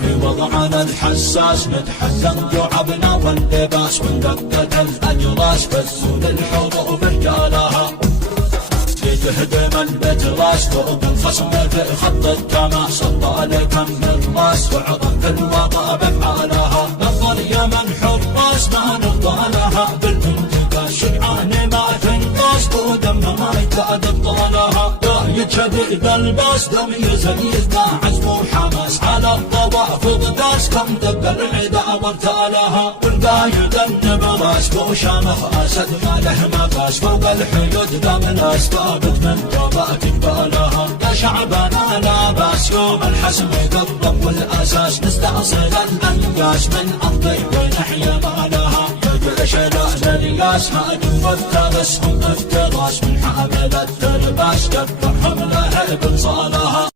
في وضعنا الحساس نتحكم جعبنا واللباس وندقة الأجراس بزون الحروب رجالها تهدم البيت راس ثوب الخصم في خط التماس الله كم بالراس وعظم في الوضع بفعالها نظر يا من حراس ما نرضى لها بالانتقاش شجعان ما تنقاس ودم ما يكاد طالها لا شديد الباس دم يزيدنا عزم وحماس على الضوافر داس كم دب العدا وارتالها والقايد النبراس بو شامخ اسد ما له مقاس فوق الحيود دم الاسباب من طبات جبالها يا شعبنا لا باس يوم الحسم قرب والاساس نستأصل الانقاس من ارضي ونحيا مالها يا جيش الياس هاجم والترس هم افتراس من حامل الترباس كفرهم لها بنصالها